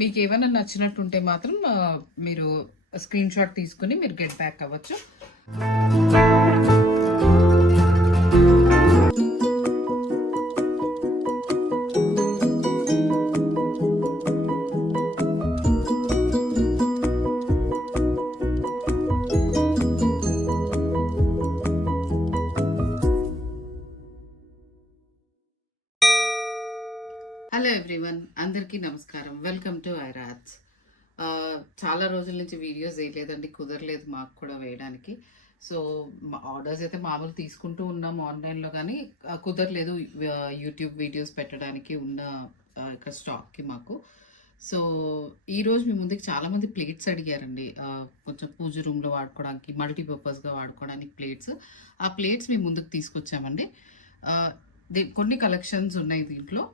మీకు ఏమైనా నచ్చినట్టుంటే మాత్రం మీరు స్క్రీన్ షాట్ తీసుకుని మీరు గెట్ బ్యాక్ అవ్వచ్చు. హలో ఎవ్రీవన్, అందరికీ నమస్కారం. వెల్కమ్ టు ఐరాట్స్. చాలా రోజుల నుంచి వీడియోస్ వేయలేదండి, కుదరలేదు మాకు కూడా వేయడానికి. సో ఆర్డర్స్ అయితే మామూలు తీసుకుంటూ ఉన్నాం ఆన్లైన్లో, కానీ కుదరలేదు యూట్యూబ్ వీడియోస్ పెట్టడానికి ఉన్న ఇక్కడ స్టాక్కి మాకు. సో ఈరోజు మీ ముందుకు చాలామంది ప్లేట్స్ అడిగారండి, కొంచెం పూజ రూమ్లో వాడుకోవడానికి, మల్టీపర్పస్గా వాడుకోవడానికి ప్లేట్స్. ఆ ప్లేట్స్ మీ ముందుకు తీసుకొచ్చామండి. కొన్ని కలెక్షన్స్ ఉన్నాయి దీంట్లో,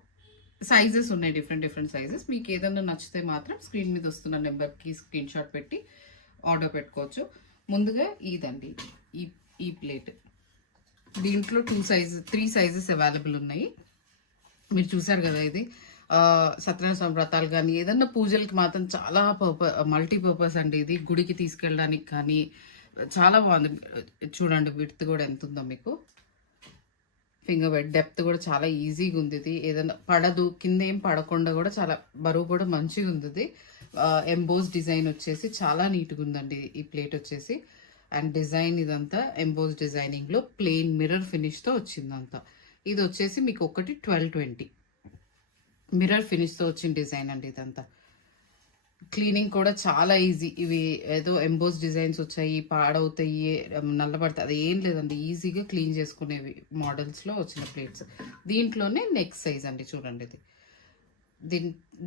సైజెస్ ఉన్నాయి, డిఫరెంట్ సైజెస్. మీకు ఏదన్నా నచ్చితే మాత్రం స్క్రీన్ మీద వస్తున్న నెంబర్కి స్క్రీన్ షాట్ పెట్టి ఆర్డర్ పెట్టుకోవచ్చు. ముందుగా ఇదండి, ఈ ప్లేట్. దీంట్లో 3 సైజెస్ అవైలబుల్ ఉన్నాయి. మీరు చూసారు కదా, ఇది సత్యనారాయణ వ్రతాలు కానీ ఏదన్నా పూజలకి మాత్రం చాలా మల్టీపర్పస్ అండి. ఇది గుడికి తీసుకెళ్ళడానికి కానీ చాలా బాగుంది. చూడండి విడ్త్ కూడా ఎంత ఉందో మీకు. ఫింగర్ బెడ్ డెప్త్ కూడా చాలా ఈజీగా ఉంది. ఇది ఏదైనా పడదు, కింద ఏం పడకుండా కూడా చాలా బరువు కూడా మంచిగా ఉంది. ఎంబోస్ డిజైన్ వచ్చేసి చాలా నీట్గా ఉందండి ఈ ప్లేట్ వచ్చేసి. అండ్ డిజైన్ ఇదంతా ఎంబోస్ డిజైనింగ్ లో ప్లెయిన్ మిర్రర్ ఫినిష్ తో వచ్చిందంతా. ఇది వచ్చేసి మీకు ఒకటి 1220 మిర్రర్ ఫినిష్ తో వచ్చిన డిజైన్ అండి ఇదంతా. క్లీనింగ్ కూడా చాలా ఈజీ. ఇవి ఏదో ఎంబోస్ డిజైన్స్ వచ్చాయి, పాడవుతాయి, నల్లబడతాయి, అది ఏం లేదండి. ఈజీగా క్లీన్ చేసుకునేవి మోడల్స్లో వచ్చిన ప్లేట్స్. దీంట్లోనే నెక్స్ట్ సైజ్ అండి, చూడండి ఇది.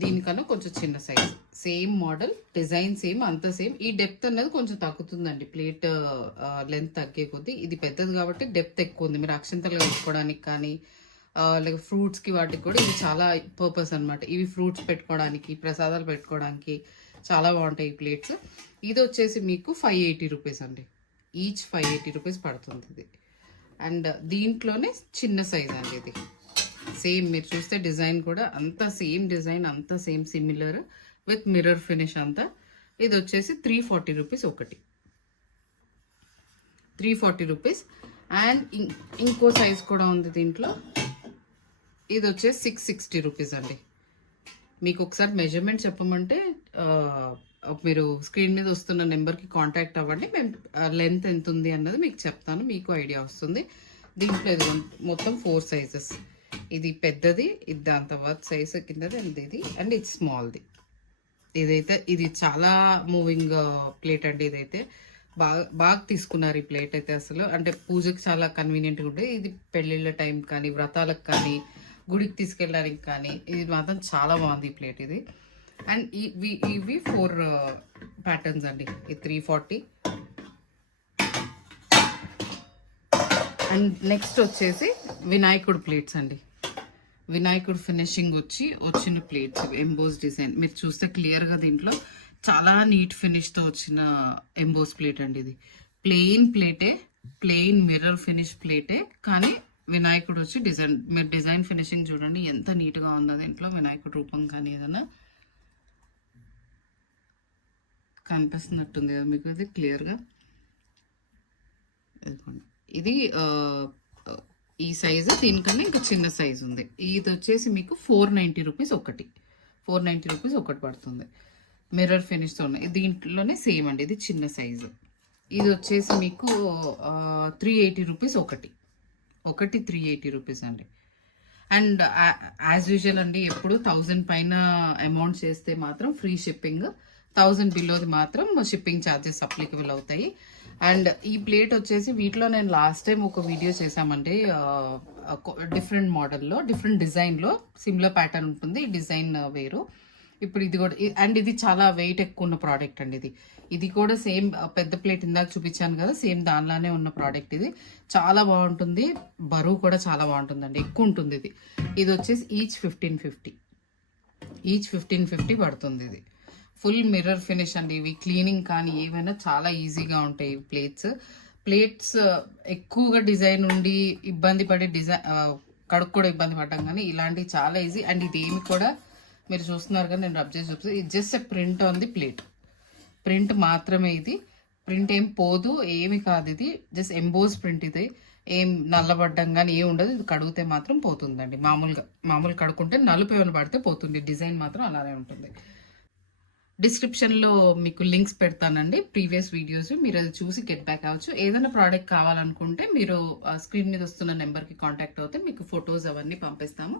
దీనికన్నా కొంచెం చిన్న size, same model, design same, అంత సేమ్. ఈ డెప్త్ అన్నది కొంచెం తగ్గుతుందండి, ప్లేట్ లెంత్ తగ్గే కొద్దీ. ఇది పెద్దది కాబట్టి డెప్త్ ఎక్కువ ఉంది. మీరు అక్షంతలు వేసుకోవడానికి కానీ లైక్ ఫ్రూట్స్కి వాటికి కూడా ఇది చాలా పర్పస్ అనమాట. ఇవి ఫ్రూట్స్ పెట్టుకోవడానికి, ప్రసాదాలు పెట్టుకోవడానికి చాలా బాగుంటాయి ఈ ప్లేట్స్. ఇది వచ్చేసి మీకు 580 రూపీస్ అండి. ఈచ్ 580 రూపీస్ పడుతుంది ఇది. అండ్ దీంట్లోనే చిన్న సైజ్ అండి ఇది. సేమ్ మీరు చూస్తే డిజైన్ కూడా అంతా సేమ్ డిజైన్, అంతా same similar with mirror finish అంతా. ఇది వచ్చేసి 340 రూపీస్ ఒకటి, 340 రూపీస్. అండ్ ఇంకో సైజ్ కూడా ఉంది దీంట్లో. ఇది వచ్చేసి 660 రూపీస్ అండి. మీకు ఒకసారి మెజర్మెంట్ చెప్పమంటే మీరు స్క్రీన్ మీద వస్తున్న నెంబర్కి కాంటాక్ట్ అవ్వండి. మేము లెంత్ ఎంత ఉంది అన్నది మీకు చెప్తాను, మీకు ఐడియా వస్తుంది. దీంట్లో ఇది మొత్తం 4 సైజెస్. ఇది పెద్దది, ఇది దాని తర్వాత సైజ్ కిందది, అండ్ ఇది అండ్ ఇది స్మాల్ది. ఇది చాలా మూవింగ్ ప్లేట్ అండి. ఇదైతే బాగా తీసుకున్నారు ఈ ప్లేట్ అయితే అసలు. అంటే పూజకి చాలా కన్వీనియంట్గా ఉంటుంది. ఇది పెళ్ళిళ్ళ టైం కానీ, వ్రతాలకు కానీ, గుడికి తీసుకెళ్ళడానికి కానీ ఇది మాత్రం చాలా బాగుంది ఈ ప్లేట్ ఇది. అండ్ ఇవి 4 ప్యాటర్న్స్ అండి. ఇది 340. అండ్ నెక్స్ట్ వచ్చేసి వినాయకుడు ప్లేట్స్ అండి. వినాయకుడు ఫినిషింగ్ వచ్చిన ప్లేట్స్, ఎంబోస్ డిజైన్. మీరు చూస్తే క్లియర్గా దీంట్లో చాలా నీట్ ఫినిష్తో వచ్చిన ఎంబోస్ ప్లేట్ అండి ఇది. ప్లెయిన్ ప్లేటే, ప్లెయిన్ మిర్రర్ ఫినిష్ ప్లేటే, కానీ వినాయకుడు వచ్చి డిజైన్, మీరు డిజైన్ ఫినిషింగ్ చూడండి ఎంత నీట్గా ఉందో దీంట్లో. వినాయకుడు రూపం కానీ ఏదైనా కనిపిస్తున్నట్టుంది కదా మీకు ఇది క్లియర్గా. ఇది ఈ సైజు, దీనికన్నా ఇంకా చిన్న సైజు ఉంది. ఇది వచ్చేసి మీకు 490 రూపీస్ ఒకటి, 490 రూపీస్ ఒకటి పడుతుంది. మిర్రర్ ఫినిష్తో ఉన్నాయి. దీంట్లోనే సేమ్ అండి, ఇది చిన్న సైజు. ఇది వచ్చేసి మీకు 380 రూపీస్ ఒకటి, 380 రూపీస్ అండి. అండ్ యాజ్ యూజువల్ అండి, ఎప్పుడు 1000 పైన అమౌంట్ చేస్తే మాత్రం ఫ్రీ షిప్పింగ్, 1000 బిలోది మాత్రం షిప్పింగ్ ఛార్జెస్ అప్లికబుల్ అవుతాయి. అండ్ ఈ ప్లేట్ వచ్చేసి వీటిలో నేను లాస్ట్ టైం ఒక వీడియో చేశామండి, డిఫరెంట్ మోడల్లో, డిఫరెంట్ డిజైన్లో. సిమిలర్ ప్యాటర్న్ ఉంటుంది, డిజైన్ వేరు. ఇప్పుడు ఇది కూడా, అండ్ ఇది చాలా వెయిట్ ఎక్కువ ఉన్న ప్రోడక్ట్ అండి. ఇది కూడా సేమ్ పెద్ద ప్లేట్ ఇందాక చూపించాను కదా, సేమ్ దానిలానే ఉన్న ప్రోడక్ట్. ఇది చాలా బాగుంటుంది, బరువు కూడా చాలా బాగుంటుందండి, ఎక్కువ ఉంటుంది. ఇది వచ్చేసి ఈచ్ 1550 పడుతుంది. ఇది ఫుల్ మిర్రర్ ఫినిష్ అండి. ఇవి క్లీనింగ్ కానీ ఏమైనా చాలా ఈజీగా ఉంటాయి ప్లేట్స్. ఎక్కువగా డిజైన్ ఉండి ఇబ్బంది పడి కడుక్కు కూడా ఇబ్బంది పడ్డాం, కానీ ఇలాంటివి చాలా ఈజీ. అండ్ ఇది ఏమి కూడా మీరు చూస్తున్నారు కదా, నేను రబ్ చేసి చూపిస్తాను. ఇది just print on the plate, print మాత్రమే ఇది. ప్రింట్ ఏం పోదు, ఏమి కాదు. ఇది జస్ట్ ఎంబోస్ ప్రింట్. ఇది ఏం నల్లబడ్డం కానీ ఏం ఉండదు. ఇది కడిగితే మాత్రం పోతుందండి. మామూలు కడుక్కుంటే నలుపు ఏమైనా పడితే పోతుంది. డిజైన్ మాత్రం అలానే ఉంటుంది. డిస్క్రిప్షన్లో మీకు లింక్స్ పెడతానండి, ప్రీవియస్ వీడియోస్. మీరు అది చూసి గెట్ బ్యాక్ అవ్వచ్చు. ఏదైనా ప్రోడక్ట్ కావాలనుకుంటే మీరు స్క్రీన్ మీద వస్తున్న నెంబర్కి కాంటాక్ట్ అవుతే మీకు ఫొటోస్ అవన్నీ పంపిస్తాము.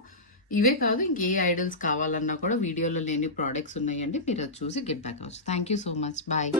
ఇవే కాదు, ఇంకే ఐడల్స్ కావాలన్నా కూడా వీడియోలో లేని ప్రోడక్ట్స్ ఉన్నాయండి. మీరు అది చూసి గెట్ బ్యాక్ అవ్వచ్చు. Thank you so much. Bye.